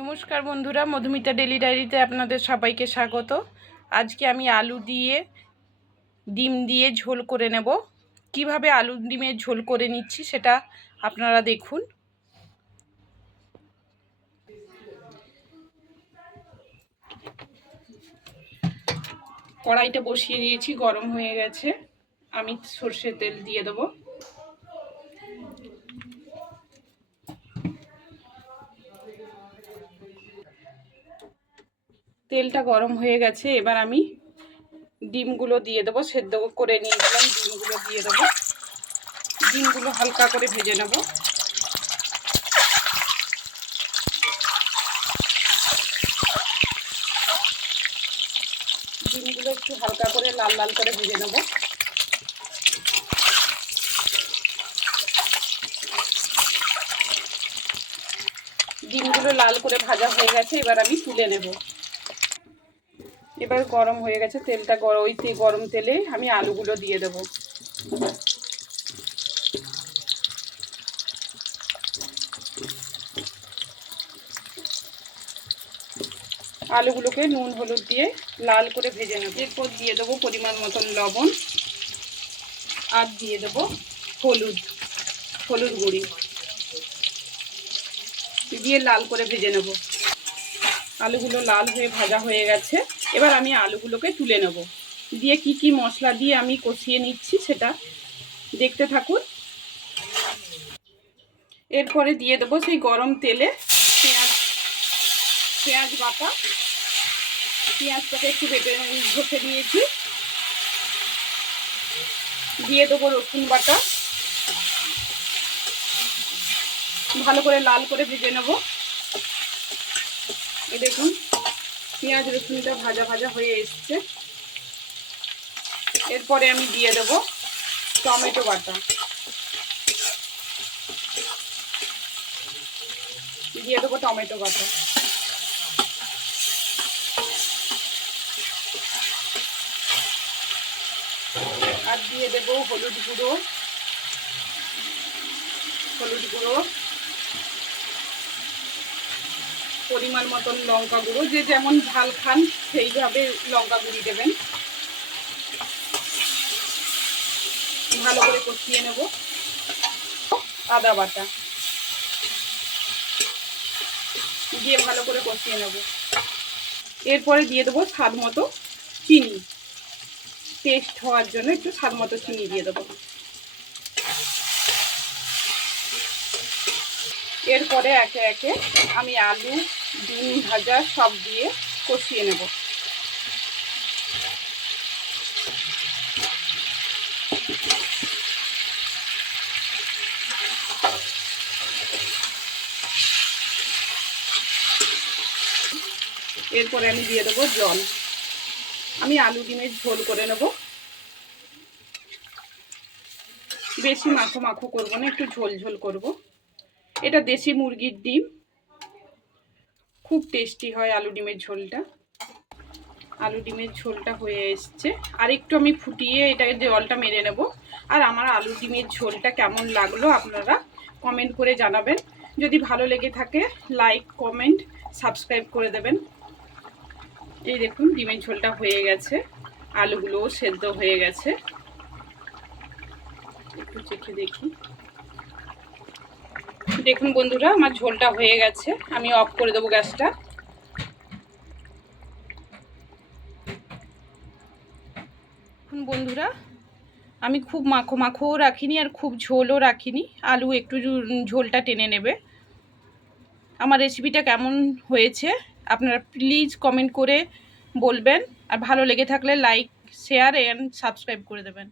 নমস্কার বন্ধুরা, মধুমিতা ডেলি ডায়েরিতে আপনাদের সবাইকে স্বাগত। আজকে আমি আলু দিয়ে ডিম দিয়ে ঝোল করে নেব। কিভাবে আলু ডিমের ঝোল করে নিচ্ছি সেটা আপনারা দেখুন। কড়াইটা বসিয়ে দিয়েছি, গরম হয়ে গেছে। আমি সরষের তেল দিয়ে দেবো। তেলটা গরম হয়ে গেছে, এবার আমি ডিমগুলো দিয়ে দেবো। সেদ্ধ করে নিয়েছিলাম, ডিমগুলো দিয়ে দেবো। ডিমগুলো হালকা করে ভেজে নেব। ডিমগুলো একটু হালকা করে লাল লাল করে ভেজে নেব। ডিমগুলো লাল করে ভাজা হয়ে গেছে, এবার আমি তুলে নেব। এবার গরম হয়ে গেছে তেলটা, ওই গরম তেলে আমি আলুগুলো দিয়ে দেব। আলুগুলোকে নুন হলুদ দিয়ে লাল করে ভেজে নেব। এরপর দিয়ে দেবো পরিমাণ মতন লবণ, আর দিয়ে দেবো হলুদ গুঁড়ি দিয়ে লাল করে ভেজে নেব। আলুগুলো লাল হয়ে ভাজা হয়ে গেছে, এবার আমি আলুগুলোকে তুলে নেব। দিয়ে কি কি মশলা দিয়ে আমি কষিয়ে নিচ্ছি সেটা দেখতে থাকুন। এরপরে দিয়ে দেবো সেই গরম তেলে পেঁয়াজ বাটা। পেঁয়াজটাকে একটু ঘষে নিয়েছি। দিয়ে দেবো রসুন বাটা, ভালো করে লাল করে ভেজে নেব। এই দেখুন পেঁয়াজ রসুনটা ভাজা ভাজা হয়ে এসছে। এরপরে আমি দিয়ে দেব টমেটো বাটা। দিয়ে দেবো টমেটো বাটা। আর দিয়ে দেবো হলুদ গুঁড়ো, পরিমাণ মতন লঙ্কা গুঁড়ো। যে যেমন ঝাল খান সেইভাবে লঙ্কা গুঁড়ি দেবেন। ভালো করে কষিয়ে নেব। আদা বাটা দিয়ে ভালো করে কষিয়ে নেব। এরপরে দিয়ে দেবো স্বাদ মতো চিনি। টেস্ট হওয়ার জন্য একটু স্বাদ মতো চিনি দিয়ে দেবো। এরপরে একে একে আমি আলু ডিম ভাজা সব দিয়ে কষিয়ে নেব। এরপরে আমি দিয়ে দেবো জল। আমি আলু ডিমের ঝোল করে নেব। বেশি মাখো মাখো করবো না, একটু ঝোল ঝোল করব। এটা দেশি মুরগির ডিম, খুব টেস্টি হয় আলু ডিমের ঝোলটা। আলু ডিমের ঝোলটা হয়ে এসছে, আর একটু আমি ফুটিয়ে এটাকে জলটা মেরে নেব। আর আমার আলু ডিমের ঝোলটা কেমন লাগলো আপনারা কমেন্ট করে জানাবেন। যদি ভালো লেগে থাকে লাইক কমেন্ট সাবস্ক্রাইব করে দেবেন। এই দেখুন ডিমের ঝোলটা হয়ে গেছে, আলুগুলোও সেদ্ধ হয়ে গেছে। একটু চেখে দেখি। দেখুন বন্ধুরা আমার ঝোলটা হয়ে গেছে, আমি অফ করে দেবো গ্যাসটা। দেখুন বন্ধুরা আমি খুব মাখো মাখোও রাখিনি আর খুব ঝোলও রাখিনি। আলু একটু ঝোলটা টেনে নেবে। আমার রেসিপিটা কেমন হয়েছে আপনারা প্লিজ কমেন্ট করে বলবেন। আর ভালো লেগে থাকলে লাইক শেয়ার এন্ড সাবস্ক্রাইব করে দেবেন।